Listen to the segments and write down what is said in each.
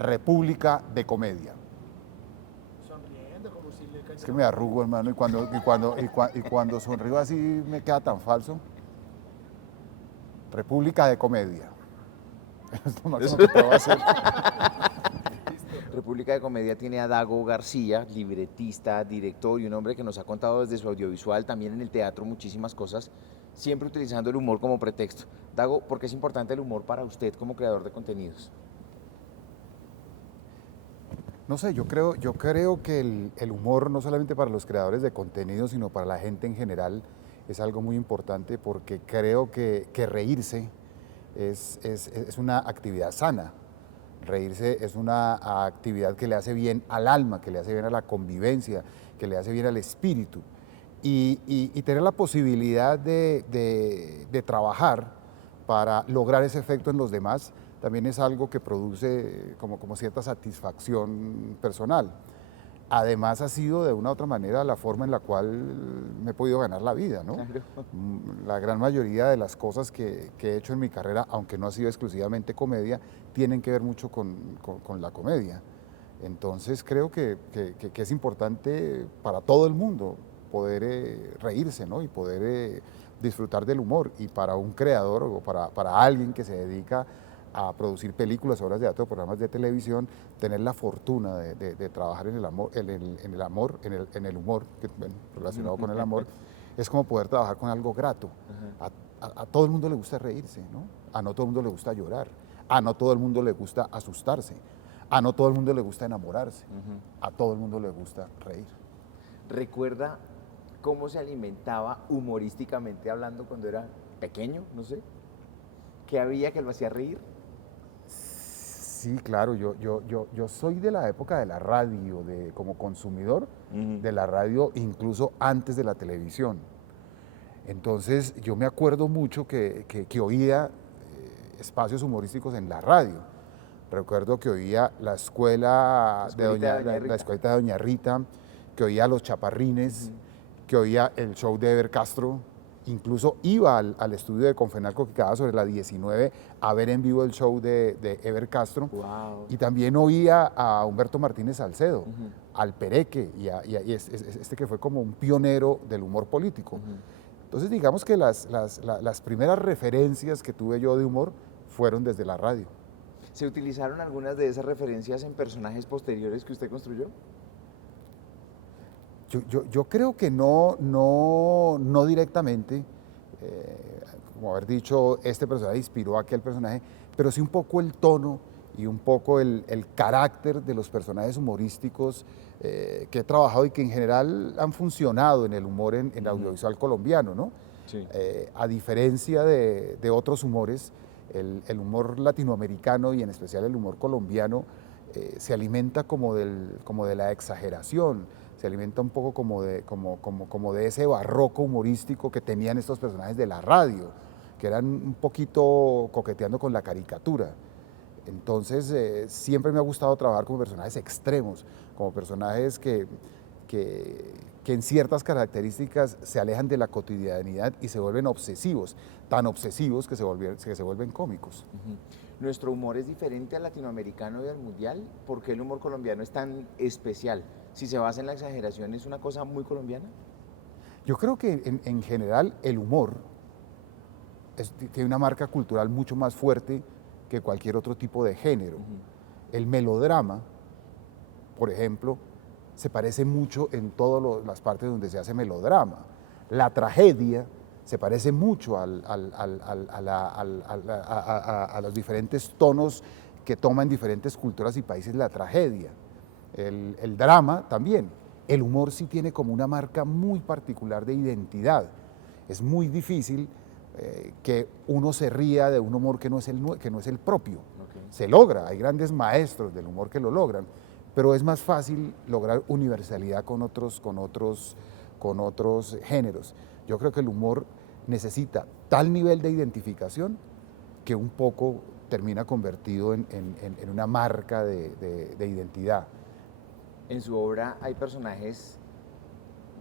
República de Comedia. Sonriendo como si le Es que me arrugo, hermano, y cuando sonrío así me queda tan falso. República de Comedia. Es lo máximo que puedo hacer. República de Comedia tiene a Dago García, libretista, director y un hombre que nos ha contado desde su audiovisual, también en el teatro, muchísimas cosas, siempre utilizando el humor como pretexto. Dago, ¿por qué es importante el humor para usted como creador de contenidos? No sé, yo creo que el humor, no solamente para los creadores de contenido, sino para la gente en general, es algo muy importante porque creo que reírse es una actividad sana. Reírse es una actividad que le hace bien al alma, que le hace bien a la convivencia, que le hace bien al espíritu. Y tener la posibilidad de trabajar para lograr ese efecto en los demás también es algo que produce como cierta satisfacción personal. Además ha sido de una u otra manera la forma en la cual me he podido ganar la vida, ¿no? Claro. La gran mayoría de las cosas que he hecho en mi carrera, aunque no ha sido exclusivamente comedia, tienen que ver mucho con la comedia. Entonces creo que es importante para todo el mundo poder reírse, ¿no? Y poder disfrutar del humor. Y para un creador o para alguien que se dedica a producir películas, obras de teatro, programas de televisión, tener la fortuna de trabajar en el amor, en el humor, bueno, relacionado con el amor, es como poder trabajar con algo grato. A todo el mundo le gusta reírse, ¿no? A no todo el mundo le gusta llorar, a no todo el mundo le gusta asustarse, a no todo el mundo le gusta enamorarse, a todo el mundo le gusta reír. ¿Recuerda cómo se alimentaba humorísticamente hablando cuando era pequeño? No sé. ¿Qué había que lo hacía reír? Sí, claro, yo soy de la época de la radio, como consumidor de la radio, incluso antes de la televisión. Entonces yo me acuerdo mucho que oía espacios humorísticos en la radio. Recuerdo que oía la escuela la escuelita de Doña Rita, que oía Los Chaparrines, que oía el show de Ever Castro. Incluso iba al estudio de Confenalco que quedaba sobre la 19 a ver en vivo el show de Ever Castro. Wow. Y también oía a Humberto Martínez Salcedo, al Pereque, y este que fue como un pionero del humor político. Entonces digamos que las primeras referencias que tuve yo de humor fueron desde la radio. ¿Se utilizaron algunas de esas referencias en personajes posteriores que usted construyó? Yo creo que no directamente, como haber dicho, este personaje inspiró a aquel personaje, pero sí un poco el tono y un poco el carácter de los personajes humorísticos que he trabajado y que en general han funcionado en el humor en el audiovisual colombiano, ¿no? Sí. A diferencia de otros humores, el humor latinoamericano y en especial el humor colombiano se alimenta como de la exageración, se alimenta un poco como de ese barroco humorístico que tenían estos personajes de la radio, que eran un poquito coqueteando con la caricatura. Entonces siempre me ha gustado trabajar con personajes extremos, como personajes que en ciertas características se alejan de la cotidianidad y se vuelven obsesivos, tan obsesivos que se vuelven cómicos. ¿Nuestro humor es diferente al latinoamericano y al mundial? ¿Por qué el humor colombiano es tan especial? Si se basa en la exageración, ¿es una cosa muy colombiana? Yo creo que en general el humor tiene una marca cultural mucho más fuerte que cualquier otro tipo de género. El melodrama, por ejemplo, se parece mucho en todas las partes donde se hace melodrama. La tragedia se parece mucho a los diferentes tonos que toma en diferentes culturas y países la tragedia. El drama también. El humor sí tiene como una marca muy particular de identidad. Es muy difícil que uno se ría de un humor que no es el propio. Okay. Se logra, hay grandes maestros del humor que lo logran, pero es más fácil lograr universalidad con otros géneros. Yo creo que el humor necesita tal nivel de identificación que un poco termina convertido en una marca de identidad. En su obra hay personajes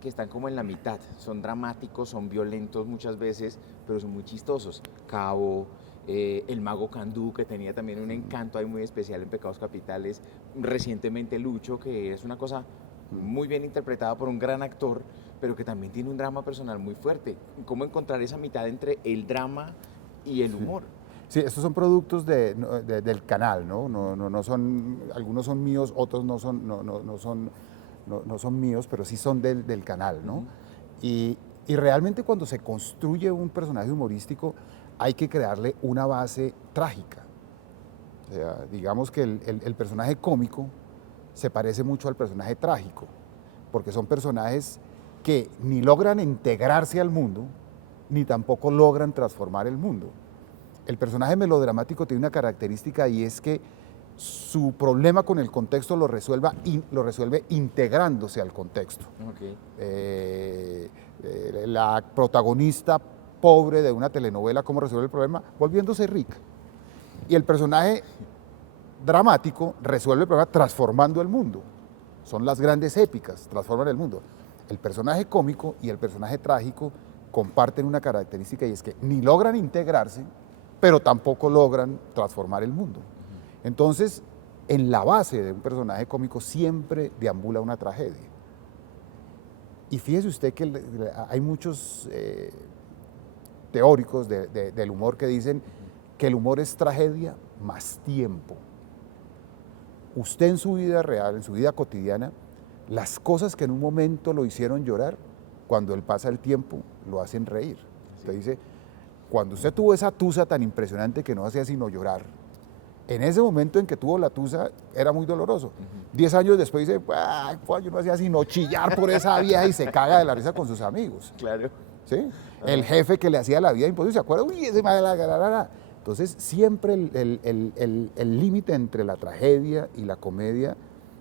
que están como en la mitad, son dramáticos, son violentos muchas veces, pero son muy chistosos. Cabo, el mago Candú, que tenía también un encanto ahí muy especial en Pecados Capitales, recientemente Lucho, que es una cosa muy bien interpretada por un gran actor, pero que también tiene un drama personal muy fuerte. ¿Cómo encontrar esa mitad entre el drama y el humor? Sí, estos son productos del canal, ¿no? No son, algunos son míos, otros no son míos, pero sí son del canal, ¿no? Y realmente cuando se construye un personaje humorístico hay que crearle una base trágica. O sea, digamos que el personaje cómico se parece mucho al personaje trágico, porque son personajes que ni logran integrarse al mundo, ni tampoco logran transformar el mundo. El personaje melodramático tiene una característica y es que su problema con el contexto lo resuelve integrándose al contexto. Okay. La protagonista pobre de una telenovela, ¿cómo resuelve el problema? Volviéndose rica. Y el personaje dramático resuelve el problema transformando el mundo. Son las grandes épicas, transforman el mundo. El personaje cómico y el personaje trágico comparten una característica y es que ni logran integrarse, pero tampoco logran transformar el mundo. Entonces, en la base de un personaje cómico siempre deambula una tragedia. Y fíjese usted que hay muchos teóricos del humor que dicen que el humor es tragedia más tiempo. Usted en su vida real, en su vida cotidiana, las cosas que en un momento lo hicieron llorar, cuando él pasa el tiempo, lo hacen reír. Usted dice, cuando usted tuvo esa tusa tan impresionante que no hacía sino llorar, en ese momento en que tuvo la tusa era muy doloroso. 10 años después dice, yo no hacía sino chillar por esa vieja y se caga de la risa con sus amigos. Claro. ¿Sí? El jefe que le hacía la vida imposible, ¿se acuerda? Uy, ese madre la. Entonces, siempre el límite entre la tragedia y la comedia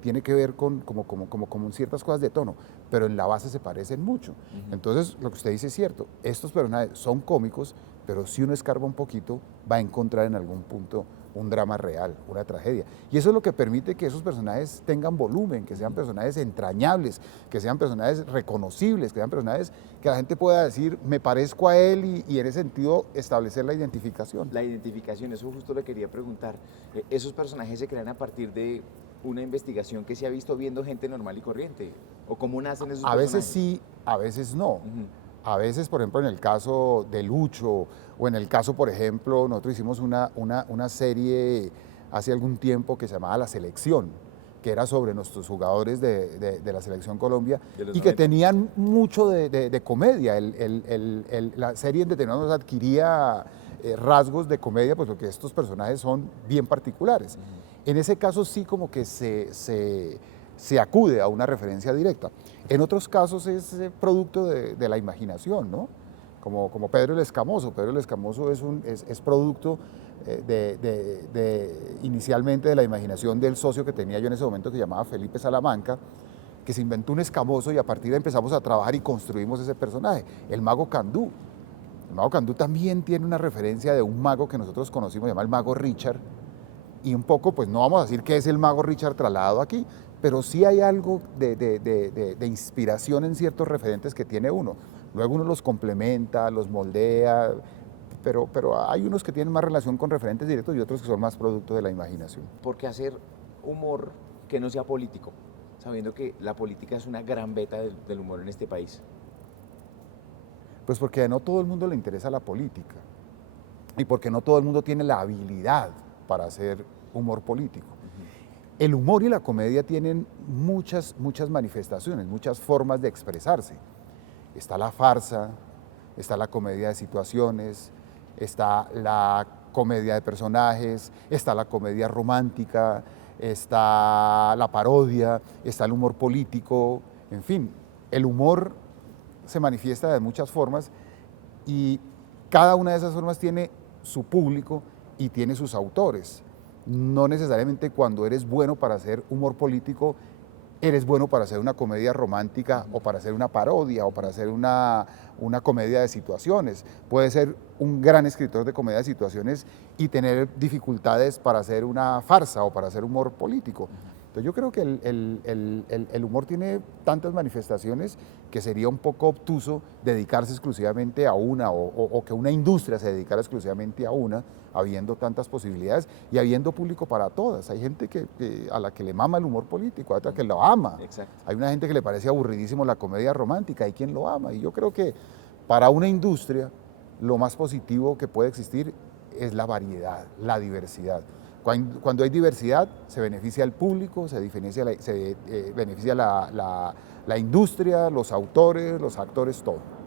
tiene que ver con como ciertas cosas de tono, pero en la base se parecen mucho. Entonces, lo que usted dice es cierto, estos personajes son cómicos, pero si uno escarba un poquito, va a encontrar en algún punto un drama real, una tragedia. Y eso es lo que permite que esos personajes tengan volumen, que sean personajes entrañables, que sean personajes reconocibles, que sean personajes que la gente pueda decir, me parezco a él y en ese sentido establecer la identificación. La identificación, eso justo le quería preguntar. ¿Esos personajes se crean a partir de una investigación que se ha visto viendo gente normal y corriente? ¿O cómo nacen esos personajes? A veces sí, a veces no. A veces, por ejemplo, en el caso de Lucho, o en el caso, por ejemplo, nosotros hicimos una serie hace algún tiempo que se llamaba La Selección, que era sobre nuestros jugadores de la Selección Colombia y que tenían mucho de comedia. La serie en determinado momento adquiría rasgos de comedia, pues porque estos personajes son bien particulares. En ese caso sí como que se acude a una referencia directa. En otros casos es producto de la imaginación, ¿no? Como Pedro el Escamoso. Pedro el Escamoso es producto inicialmente de la imaginación del socio que tenía yo en ese momento, que se llamaba Felipe Salamanca, que se inventó un escamoso y a partir de ahí empezamos a trabajar y construimos ese personaje, el mago Candú. El mago Candú también tiene una referencia de un mago que nosotros conocimos, se llama el mago Richard, y un poco, pues no vamos a decir que es el mago Richard trasladado aquí, pero sí hay algo de inspiración en ciertos referentes que tiene uno. Luego uno los complementa, los moldea, pero hay unos que tienen más relación con referentes directos y otros que son más producto de la imaginación. ¿Por qué hacer humor que no sea político, sabiendo que la política es una gran beta del humor en este país? Pues porque no todo el mundo le interesa la política y porque no todo el mundo tiene la habilidad para hacer humor político. El humor y la comedia tienen muchas manifestaciones, muchas formas de expresarse. Está la farsa, está la comedia de situaciones, está la comedia de personajes, está la comedia romántica, está la parodia, está el humor político, en fin, el humor se manifiesta de muchas formas y cada una de esas formas tiene su público y tiene sus autores. No necesariamente cuando eres bueno para hacer humor político, eres bueno para hacer una comedia romántica o para hacer una parodia o para hacer una comedia de situaciones. Puedes ser un gran escritor de comedia de situaciones y tener dificultades para hacer una farsa o para hacer humor político. Entonces yo creo que el humor tiene tantas manifestaciones que sería un poco obtuso dedicarse exclusivamente a una o que una industria se dedicara exclusivamente a una, habiendo tantas posibilidades y habiendo público para todas. Hay gente a la que le mama el humor político, hay otra que lo ama. Exacto. Hay una gente que le parece aburridísimo la comedia romántica, hay quien lo ama. Y yo creo que para una industria lo más positivo que puede existir es la variedad, la diversidad. Cuando hay diversidad, se beneficia al público, se beneficia la industria, los autores, los actores, todo.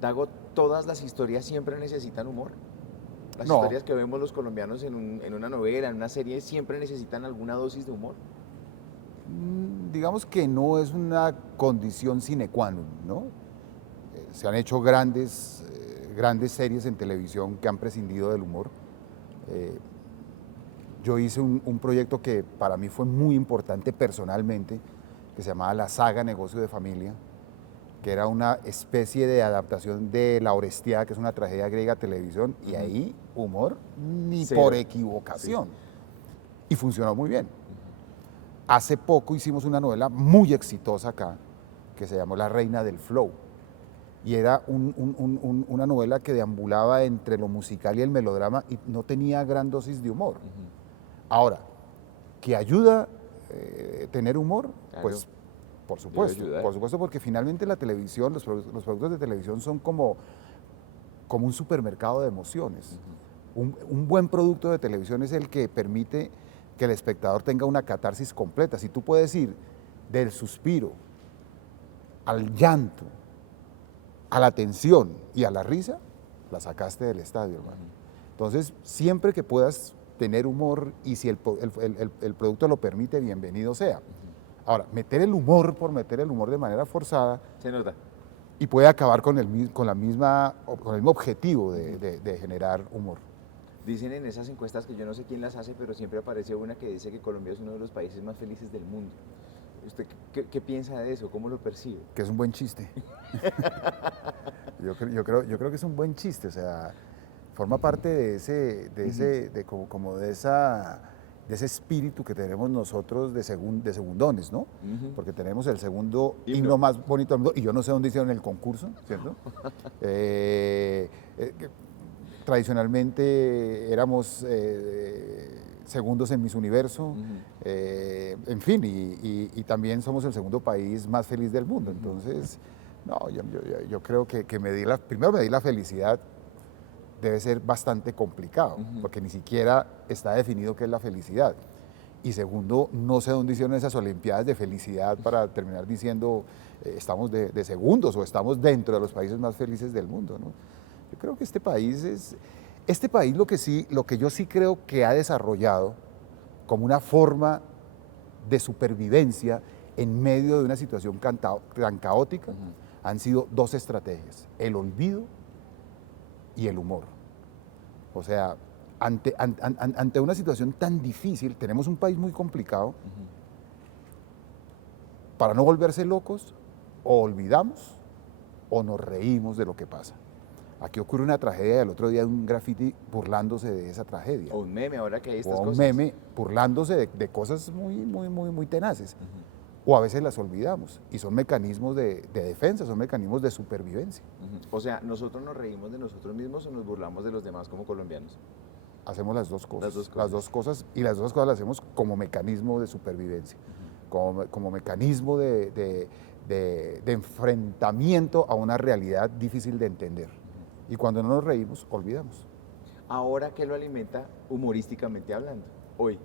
Dago, ¿todas las historias siempre necesitan humor? Las No. historias que vemos los colombianos en una novela, en una serie, siempre necesitan alguna dosis de humor. Digamos que no es una condición sine qua non, ¿no? Se han hecho grandes series en televisión que han prescindido del humor. Yo hice un proyecto que para mí fue muy importante personalmente, que se llamaba La Saga Negocio de Familia, que era una especie de adaptación de La Orestiada, que es una tragedia griega a televisión, y ahí humor ni Cero. por equivocación. Y funcionó muy bien. Hace poco hicimos una novela muy exitosa acá, que se llamó La Reina del Flow. Y era una novela que deambulaba entre lo musical y el melodrama y no tenía gran dosis de humor. Ahora, ¿que ayuda tener humor? Claro. Pues por ayudar. supuesto, porque finalmente la televisión, los productos de televisión son como un supermercado de emociones. Un buen producto de televisión es el que permite que el espectador tenga una catarsis completa. Si tú puedes ir del suspiro al llanto, a la tensión y a la risa, la sacaste del estadio, hermano. Entonces, siempre que puedas tener humor y si el producto lo permite, bienvenido sea. Ahora, meter el humor por meter el humor de manera forzada Se nota. y puede acabar con el mismo objetivo de generar humor. Dicen en esas encuestas que yo no sé quién las hace, pero siempre aparece una que dice que Colombia es uno de los países más felices del mundo. ¿Usted qué piensa de eso? ¿Cómo lo percibe? Que es un buen chiste. yo creo que es un buen chiste, o sea, forma parte de ese espíritu que tenemos nosotros de segundones, ¿no? Porque tenemos el segundo himno más bonito del mundo, y yo no sé dónde hicieron el concurso, ¿cierto? Tradicionalmente éramos segundos en Miss Universo, en fin, y también somos el segundo país más feliz del mundo. Entonces, no, yo creo que primero medir la felicidad debe ser bastante complicado, porque ni siquiera está definido qué es la felicidad. Y segundo, no sé dónde hicieron esas olimpiadas de felicidad para terminar diciendo estamos de segundos o estamos dentro de los países más felices del mundo, ¿no? Yo creo que este país lo que yo sí creo que ha desarrollado como una forma de supervivencia en medio de una situación tan caótica, han sido dos estrategias: el olvido y el humor. O sea, ante una situación tan difícil, tenemos un país muy complicado, para no volverse locos, o olvidamos o nos reímos de lo que pasa. Aquí ocurre una tragedia, el otro día un graffiti burlándose de esa tragedia. O un meme, ahora que hay estas O cosas. un meme burlándose de cosas muy tenaces. O a veces las olvidamos y son mecanismos de defensa, son mecanismos de supervivencia. O sea, ¿nosotros nos reímos de nosotros mismos o nos burlamos de los demás como colombianos? Hacemos las dos cosas. Las dos cosas. Y las dos cosas las hacemos como mecanismo de supervivencia, como mecanismo de enfrentamiento a una realidad difícil de entender. Y cuando no nos reímos, olvidamos. Ahora, ¿qué lo alimenta humorísticamente hablando? Hoy.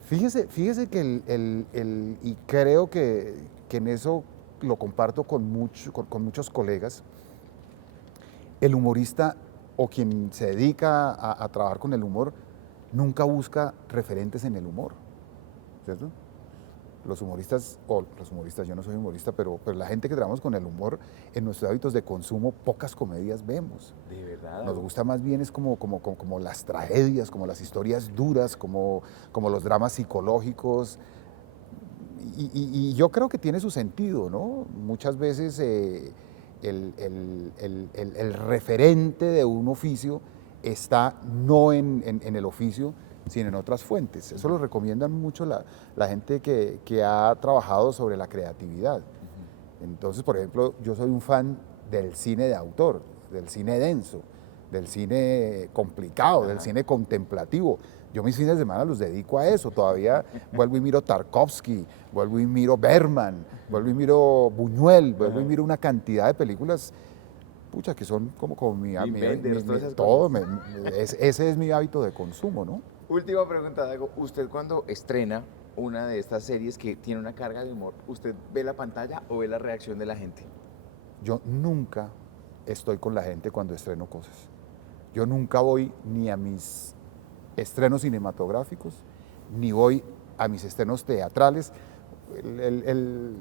Fíjese que y creo que en eso lo comparto con muchos colegas, el humorista o quien se dedica a trabajar con el humor nunca busca referentes en el humor, ¿cierto? Los humoristas, yo no soy humorista, pero la gente que trabajamos con el humor, en nuestros hábitos de consumo, pocas comedias vemos. De verdad. Nos gusta más bien es como las tragedias, como las historias duras, como los dramas psicológicos. Y yo creo que tiene su sentido, ¿no? Muchas veces el referente de un oficio está no en el oficio, sino en otras fuentes. Eso lo recomiendan mucho la gente que ha trabajado sobre la creatividad. Entonces, por ejemplo, yo soy un fan del cine de autor, del cine denso, del cine complicado, del cine contemplativo. Yo mis fines de semana los dedico a eso. Todavía vuelvo y miro Tarkovsky, vuelvo y miro Bergman, vuelvo y miro Buñuel, vuelvo y miro una cantidad de películas, pucha, que son como Wenders, todas esas todo, cosas. ese es mi hábito de consumo, ¿no? Última pregunta, Dago. ¿Usted cuando estrena una de estas series que tiene una carga de humor, usted ve la pantalla o ve la reacción de la gente? Yo nunca estoy con la gente cuando estreno cosas. Yo nunca voy ni a mis estrenos cinematográficos, ni voy a mis estrenos teatrales.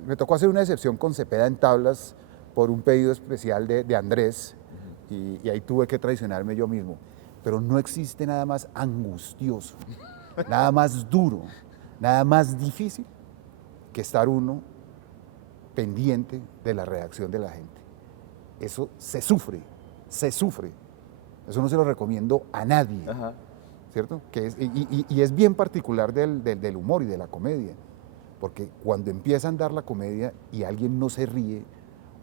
Me tocó hacer una excepción con Cepeda en Tablas por un pedido especial de Andrés, y ahí tuve que traicionarme yo mismo. Pero no existe nada más angustioso, nada más duro, nada más difícil que estar uno pendiente de la reacción de la gente. Eso se sufre, se sufre. Eso no se lo recomiendo a nadie. Ajá. ¿Cierto? Y es bien particular del humor y de la comedia, porque cuando empieza a andar la comedia y alguien no se ríe,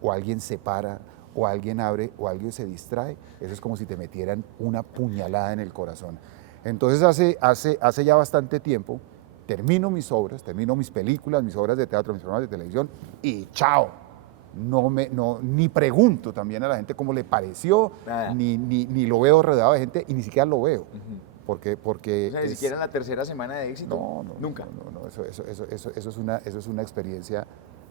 o alguien se para, o alguien abre, o alguien se distrae, eso es como si te metieran una puñalada en el corazón. Entonces hace ya bastante tiempo, termino mis obras, termino mis películas, mis obras de teatro, mis programas de televisión, y chao. Ni pregunto también a la gente cómo le pareció, Nada. ni lo veo rodeado de gente, y ni siquiera lo veo. Porque O sea, ni siquiera en la tercera semana de éxito. Nunca. No, eso es una experiencia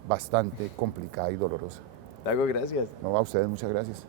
bastante complicada y dolorosa. Dago, gracias. No, a ustedes muchas gracias.